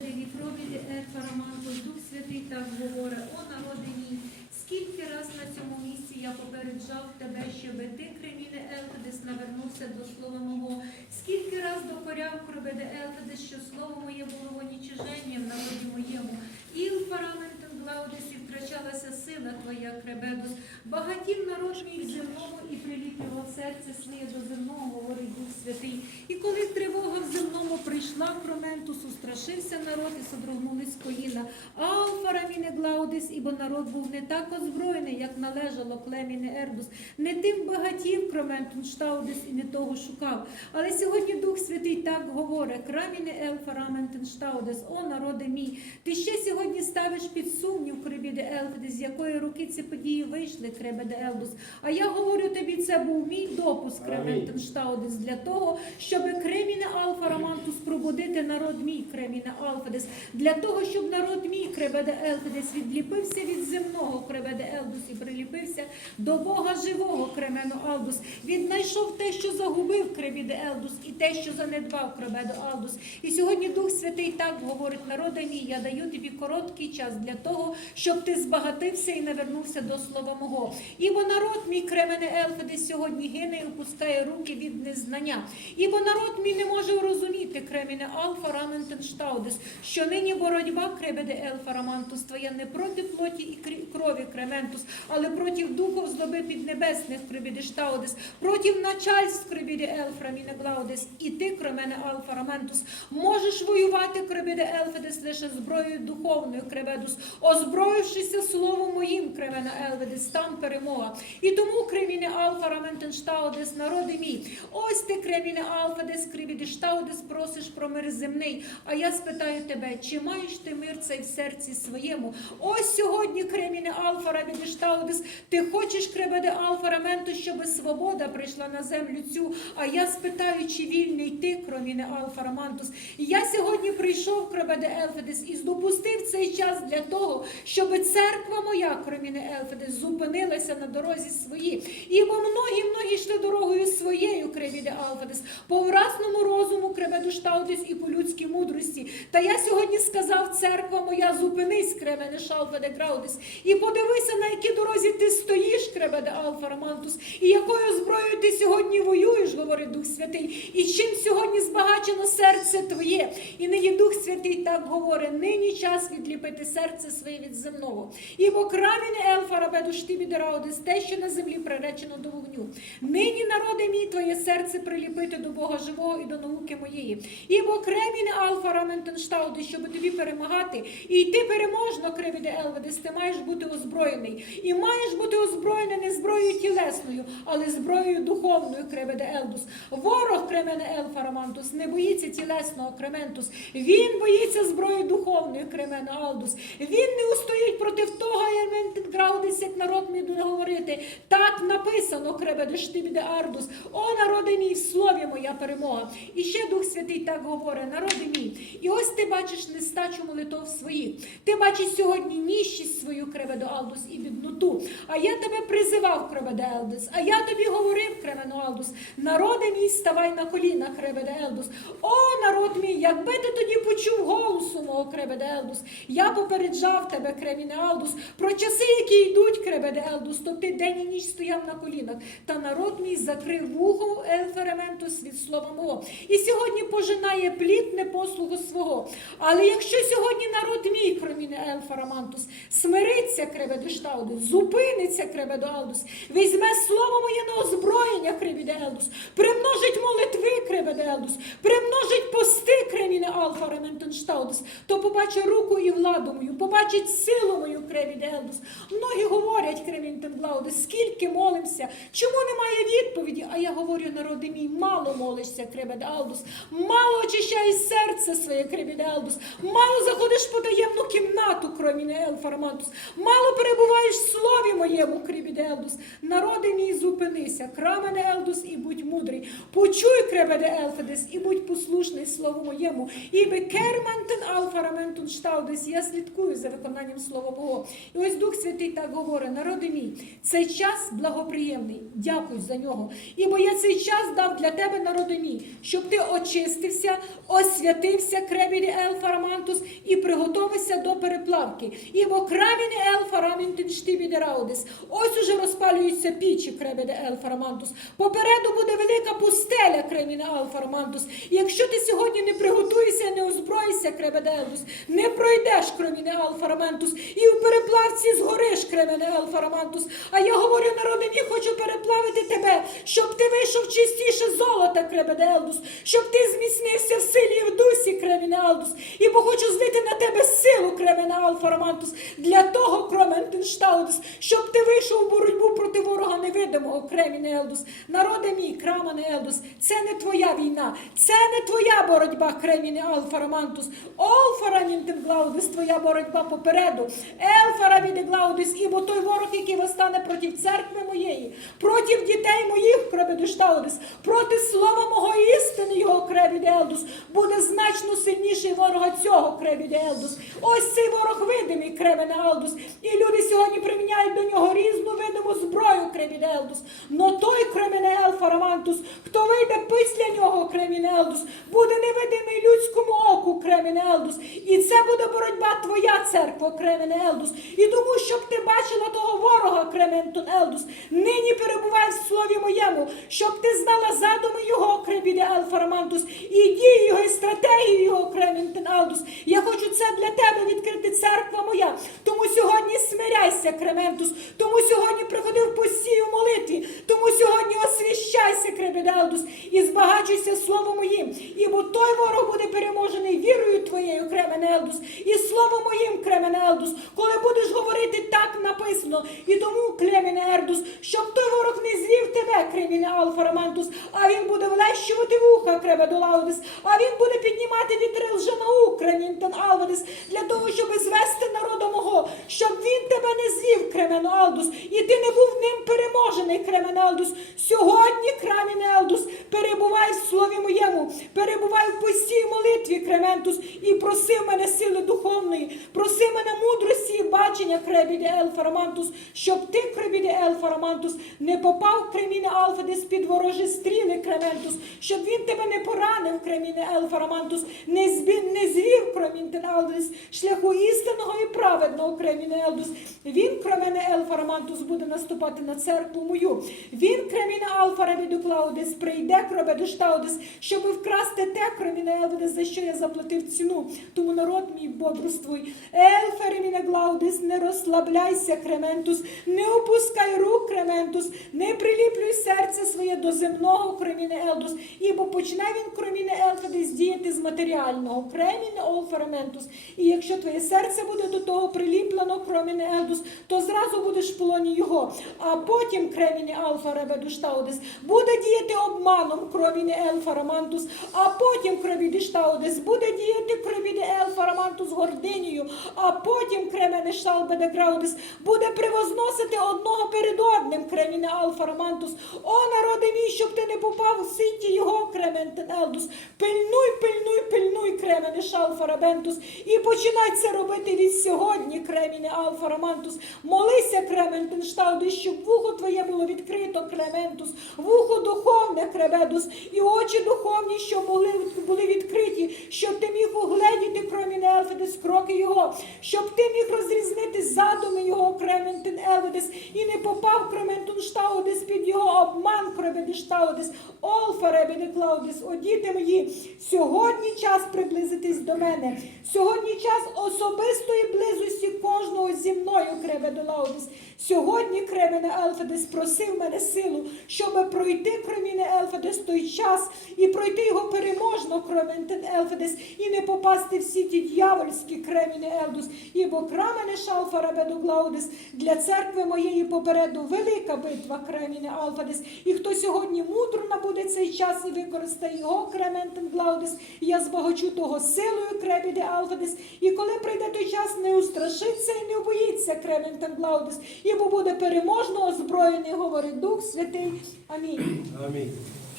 Від пробіді Ерфа Романко, Дух Святий так говорить, о народи мій, скільки раз на цьому місці я попереджав тебе, щоби ти, креміне Елфедес, навернувся до слова мого, скільки раз докоряв кробеде Елфедес, що слово моє було вонічиження в народі моєму, і в втрачалася сила твоя, кребедус, багатів народ мій земному і приліплював серце своє до земного, говорить Дух Святий. І коли тривога в земному прийшла кроментус, устрашився народ і содрогнулись коліна. Алфа раміне Глаудис, ібо народ був не так озброєний, як належало клеміне Ердус, не тим багатів кроментун штаудис і не того шукав. Але сьогодні Дух Святий так говорить: краміне Елфа раментен штаудис, о народе мій, ти ще сьогодні ставиш під сумнів кребіде Елфедес, з якої руки ці події вийшли, кребеде Елдус. А я говорю тобі, це був мій допуск, крементен штаудис, для того, щоб креміне Алфа Романтус пробудити народ мій, креміне Алфедес, для того, щоб народ мій, кребеде Елфедес, відліпився від земного, кребеде Елдус, і приліпився до Бога живого, кремено Алдус. Віднайшов те, що загубив, кребіде Елдус, і те, що занедбав, кребедо Алдус. І сьогодні Дух Святий так говорить, народе мій, я даю тобі короткий час для того, щоб ти збагатився і навернувся до слова мого. Ібо народ мій, кремене Елфедес, сьогодні гине і опускає руки від незнання. Ібо народ мій не може розуміти, кремене Алфа Раментен Штаудес, що нині боротьба, кребеде Елфа Рамантус, твоя не проти плоті і крові, крементус, але проти духов злоби піднебесних, Штаудес, проти начальств, кребеде Елфра Міне Глаудес, і ти, кремене Алфа Раментус, можеш воювати, кребеде Елфедес, лише зброєю духовною, кребедус, озброївшися словом моїм, кремене Елведес, там перемога. І тому, креміне Алфа Раментен Штаудес, народи мій, ось ти, креміне Алфа, дес крибіде Штаудес, просиш про мир земний, а я спитаю тебе, чи маєш ти мир цей в серці своєму? Ось сьогодні, креміне Алфа Рабіде Штаудес, ти хочеш, кребеде Алфа Раменту, щоб свобода прийшла на землю цю, а я спитаю, чи вільний ти, кроміне Алфа Рамантус. Я сьогодні прийшов, кребеде Елфедес, і здопустив цей час для того, щоб церква моя, кроміне Елфедес, зупинилася на дорозі своїй. Ібо многі многі йшли дорогою своєю, кребіде Алфедес, по вразному розуму, Штаудес і по людській мудрості. Та я сьогодні сказав, церква моя, зупинись, кремене Шалфеде Граудес, і подивися, на якій дорозі ти стоїш, кребеде Алфа Романтус, і якою зброєю ти сьогодні воюєш, говорить Дух Святий, і чим сьогодні збагачено серце твоє. І нині Дух Святий так говорить, нині час відліпити серце своє від земного. Ібо краміне Елфа Рабеду Штибідераудес, те, що на землі приречено до вогню. Нині, народи мій, твоє серце приліпити до Бога живого і до науки моєї. Ібо креміне Алфа Раmentенштауди, щоб тобі перемагати, і йти переможно, креміне Елведес, ти маєш бути озброєний. І маєш бути озброєний не зброєю тілесною, але зброєю духовною, креведе Елдус. Ворог кремене Елфа Романтус не боїться тілесного крементус. Він боїться зброї духовної, кремене Алдус. Він не устоїть проти того, Граудис, як народ мій буде говорити. Так написано, кребеде штибіде Ардус. О, народи мій, в слові моя перемога. І ще Дух Святий так говорить, народи мій. І ось ти бачиш нестачу молитов своїх. Ти бачиш сьогодні ніщість свою, креведо Алдус, і бідноту. А я тебе призивав, креведе Елдус. А я тобі говорив, кревено Алдус. Народи мій, ставай на коліна, креведе Елдус. О, народ мій, якби ти тоді почув голосу мого кребеде Елдус. Я попереджав тебе, креміне Алдус, про часи, які йдуть, кребеде Елдус, то ти день і ніч стояв на колінах. Та народ мій закрив вухо Елферементус від слова мого. І сьогодні пожинає плід непослугу свого. Але якщо сьогодні народ мій, кроміне Елфарамантус, смириться, Штаудус, зупиниться, Алдус, візьме слово моє на озброєння, Елдус, примножить молитви, кребеде Елдус, примножить пости, креміне Алфа Рементенштаудус, то побачить руку і владу мою, побачить силу мою, Елдус. Многі говорять, Кремінтенглаудус, скільки молимося, чому немає відповіді? А я говорю, народи мій, мало молишся, кребед Алдус, мало очищаєш серце своє, Кребедалбус, мало заходиш в подаємну кімнату, кроміне Елфармантус, мало перебуваєш в моєму, кребід Елдус. Народи мій, зупинися, крамене Елдус, і будь мудрий. Почуй, кребеде Елфедес, і будь послушний слову моєму, іби кермантен Алфа Алфа Штаудес, я слідкую за виконанням Слова Бога. І ось Дух Святий так говорить, народи мій, цей час благоприємний, дякую за нього. Ібо я цей час дав для тебе, народи мій, щоб ти очистився, освятився, кребіді Елфа Рамантус, і приготовився до переплавки. Ібо краміні Елфа Рамінтин Штибіде Ось уже розпалюються пічі, кребіде Елфа Рамантус. Попереду буде велика пустеля, креміне. І якщо ти сьогодні не приготуєшся, не озброїшся, кребеде Елдус, не пройдеш, креміне Алфа Романтус, і в переплавці згориш, кремене Алфа Романтус. А я говорю, народи мій, хочу переплавити тебе, щоб ти вийшов чистіше золота, кребеде Елдус, щоб ти зміцнився в силі і в дусі, креміне Алдус. Ібо хочу злити на тебе силу, кремене Алфа Романтус, для того, Кроментенштаудус, щоб ти вийшов у боротьбу проти ворога невидимого, креміне Елдус. Народи мій, крамане Елдус, це не твоя війна, це не твоя боротьба, креміне Алфа Романтус. Олфа Рамінтен твоя боротьба попереду. Елфа Раміне Глаудус, ібо той ворог, який восстане проти церкви моєї, проти дітей моїх, Кремедуштаудус, проти слова мого істини, його Кребіде Елдус, буде значно сильніший ворога цього Кребіде Елдус. Ось цей ворог видимий Кремене Елдус. І люди сьогодні приміняють до нього видиму зброю кримінелдус. Но той кримінел фарамантус, хто вийде після нього кримінелдус, буде невидимий людському оку Елдус. І це буде боротьба твоя церква, Кремене Елдус. І тому, щоб ти бачила того ворога, Крементон Елдус, нині перебувай в слові моєму, щоб ти знала задуми його, Кребіде Елфа Романтус, і дії його, і стратегію його, Крементон Елдус. Я хочу це для тебе відкрити церква моя. Тому сьогодні смиряйся, Крементус, тому сьогодні приходи в постію молитві, тому сьогодні освящайся, Кребіделдус, і збагачуйся словом моїм. Ібо той ворог буде переможений вірою твоєю, Кременелдус, і слово моїм, Кременелдус, коли будеш говорити так написано. І тому, кремене Ердус, щоб той ворог не звів тебе, Креміне Алфа Романтус, а він буде влещувати вуха, Кребедолаудис, а він буде піднімати вітри лженаук, Кремінтен Алвадис, для того, щоб звести народа щоб він тебе не звів, Кременалдус, і ти не був ним переможений, Кременалдус. Сьогодні, Кремінелдус, перебувай в слові моєму, перебувай в постій молитві, Крементус, і проси мене сили духовної, проси мене мудрості і бачення, Кребіде Елфарамантус, щоб ти, Кребіде Елфарамантус, не попав Креміне Алфадис під ворожі стріли, Крементус, щоб він тебе не поранив, Креміне Елфарамантус, не, збі, не звів, Кремінтен Алдис, шляху істинного і праведного, Креміне Елдус. Він, Кремене Елфарамантус, буде наступати на церкву мою. Він, Креміне Алфарабіду Клаудис, прийде, Кробеду Штаудис, щоб вкрасти те, Креміне Елведес, за що я заплатив ціну. Тому народ мій бодрствуй. Ельфереміне Глаудис, не розслабляйся, Крементус, не опускай рук, Крементус, не приліплюй серце своє до земного, Креміне Елдус, ібо почне він, Креміне Елфедес, діяти з матеріального, Креміне Олферементус. І якщо твоє серце буде до того приліплено, Креміне Елдус, то зразу будеш в полоні його. А потім Креміне Алфа Ребедуштаудес буде діяти обманом, Креміне Елфа Романтус, а потім Кремідіштаудес буде діяти Креміне Елфа Романтус гординію, а потім Кремене Шталбеде Граудес буде превозносити одного перед одним Креміне Алфа Романтус. О, народи мій, щоб ти не попав у ситі його, Крементен Елдус. Пильнуй, пильнуй, пильнуй, Кремене Шалфа Рабентус. І починай це робити від сьогодні, Креміне Алфа Романтус. Молися, Крементен Штаудус, щоб вухо твоє було відкрито, Крементус, вухо духовне, Кребедус, і очі духовні, щоб були, були відкриті, щоб ти міг угледіти, Креміне Елфедес, кроки його, щоб ти міг розрізнити задуми його, Крементен Елведес, і не попав Крементун Штаудес під його обман, Кребеде Штаудес, Олфа Ребеде Клаудес, о діти мої, сьогодні час приблизитись до мене, сьогодні час особистої близості кожного зі мною, Кребеде Лаудес. Сьогодні Кремене Елфедес просив мене силу, щоб пройти Креміне Елфедес той час і пройти його переможно, Крементен Елфедес, і не попасти в всі ті дьявольські Креміне Елдус, ібо Крамене Шалфа Рабеду Глаудес для церкви моєї попереду велика битва Креміне Алфадес. І хто сьогодні мудро набуде цей час і використає його Крементен Глаудес, я збагачу того силою Кребіде Алфадес. І коли прийде той час, не устрашиться і не боїться Крементен Глаудес, ібо буде переможно озброєний, говорить Дух Святий. Амінь. Амінь.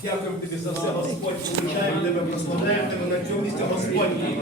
Дякуємо тобі за все, Господь. Получаємо тебе, прославляємо тебе на цьому місці, Господь.